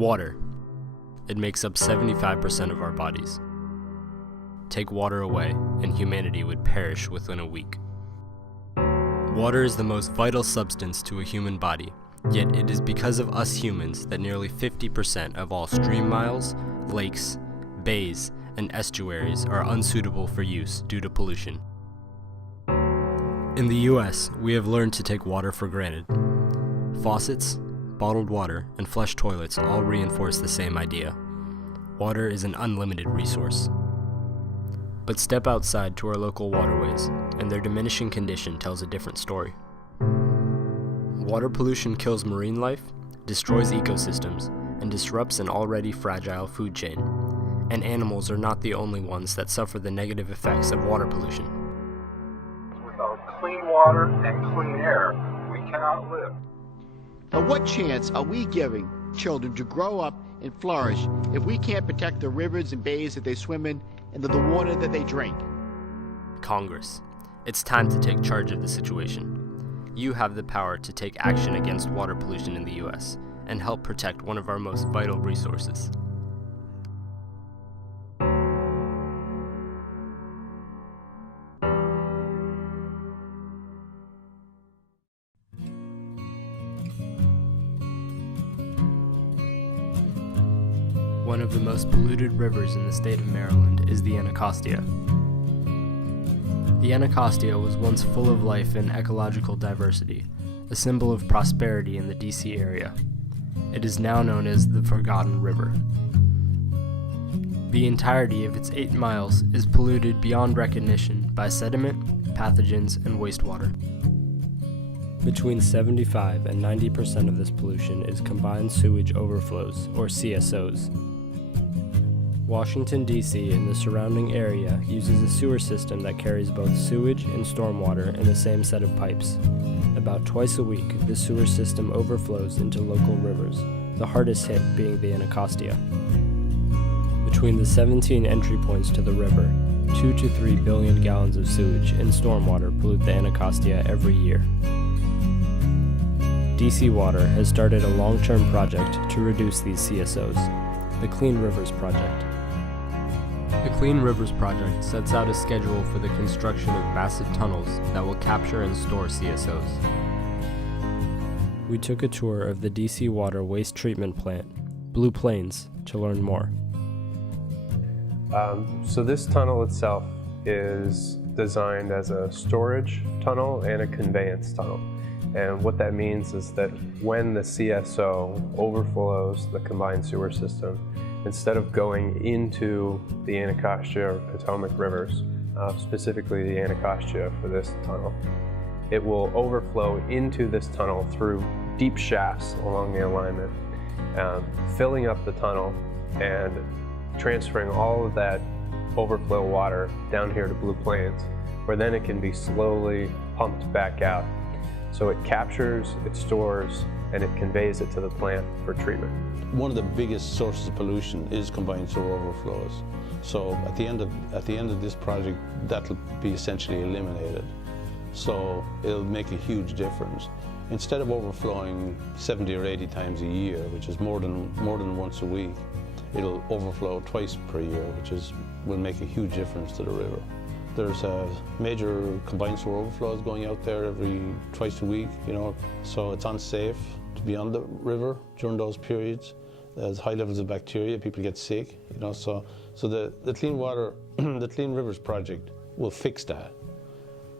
Water. It makes up 75% of our bodies. Take water away, and humanity would perish within a week. Water is the most vital substance to a human body, yet it is because of us humans that nearly 50% of all stream miles, lakes, bays, and estuaries are unsuitable for use due to pollution. In the US, we have learned to take water for granted. Faucets, bottled water, and flush toilets all reinforce the same idea. Water is an unlimited resource. But step outside to our local waterways, and their diminishing condition tells a different story. Water pollution kills marine life, destroys ecosystems, and disrupts an already fragile food chain. And animals are not the only ones that suffer the negative effects of water pollution. Without clean water and clean air, we cannot live. Now, what chance are we giving children to grow up and flourish if we can't protect the rivers and bays that they swim in and the water that they drink? Congress, it's time to take charge of the situation. You have the power to take action against water pollution in the U.S. and help protect one of our most vital resources. One of the most polluted rivers in the state of Maryland is the Anacostia. The Anacostia was once full of life and ecological diversity, a symbol of prosperity in the DC area. It is now known as the Forgotten River. The entirety of its 8 miles is polluted beyond recognition by sediment, pathogens, and wastewater. Between 75 and 90% of this pollution is combined sewage overflows, or CSOs. Washington, D.C. and the surrounding area uses a sewer system that carries both sewage and stormwater in the same set of pipes. About twice a week, the sewer system overflows into local rivers, the hardest hit being the Anacostia. Between the 17 entry points to the river, 2 to 3 billion gallons of sewage and stormwater pollute the Anacostia every year. DC Water has started a long-term project to reduce these CSOs, the Clean Rivers Project. The Clean Rivers Project sets out a schedule for the construction of massive tunnels that will capture and store CSOs. We took a tour of the DC Water waste treatment plant, Blue Plains, to learn more. So this tunnel itself is designed as a storage tunnel and a conveyance tunnel. And what that means is that when the CSO overflows the combined sewer system, instead of going into the Anacostia or Potomac rivers, specifically the Anacostia for this tunnel, it will overflow into this tunnel through deep shafts along the alignment, filling up the tunnel and transferring all of that overflow water down here to Blue Plains, where then it can be slowly pumped back out. So it captures, it stores, and it conveys it to the plant for treatment. One of the biggest sources of pollution is combined sewer overflows. So at the end of this project, that'll be essentially eliminated. So it'll make a huge difference. Instead of overflowing 70 or 80 times a year, which is more than once a week, it'll overflow twice per year, will make a huge difference to the river. There's major combined sewer overflows going out there twice a week, so it's unsafe to be on the river during those periods. There's high levels of bacteria, people get sick, so the Clean Water, the Clean Rivers Project will fix that,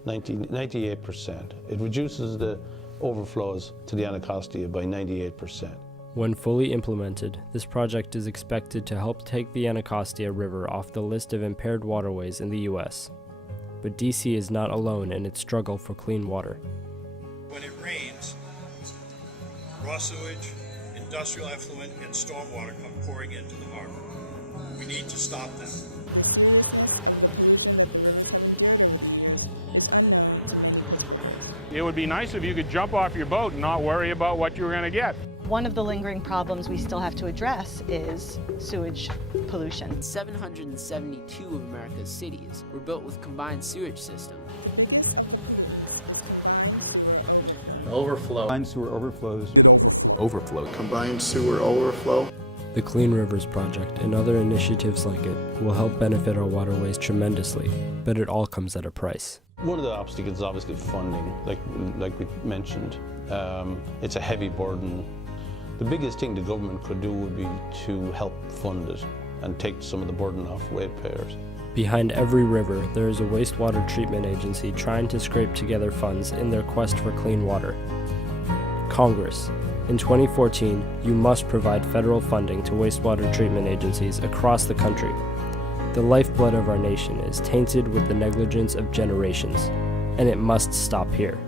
98%. It reduces the overflows to the Anacostia by 98%. When fully implemented, this project is expected to help take the Anacostia River off the list of impaired waterways in the U.S. But DC is not alone in its struggle for clean water. When it rains, raw sewage, industrial effluent, and stormwater come pouring into the harbor. We need to stop that. It would be nice if you could jump off your boat and not worry about what you were going to get. One of the lingering problems we still have to address is sewage pollution. 772 of America's cities were built with combined sewage systems. Overflow. Combined sewer overflows. Overflow. Combined sewer overflow. The Clean Rivers Project and other initiatives like it will help benefit our waterways tremendously, but it all comes at a price. One of the obstacles is obviously funding, like we mentioned. It's a heavy burden. The biggest thing the government could do would be to help fund it and take some of the burden off ratepayers. Behind every river, there is a wastewater treatment agency trying to scrape together funds in their quest for clean water. Congress, in 2014, you must provide federal funding to wastewater treatment agencies across the country. The lifeblood of our nation is tainted with the negligence of generations, and it must stop here.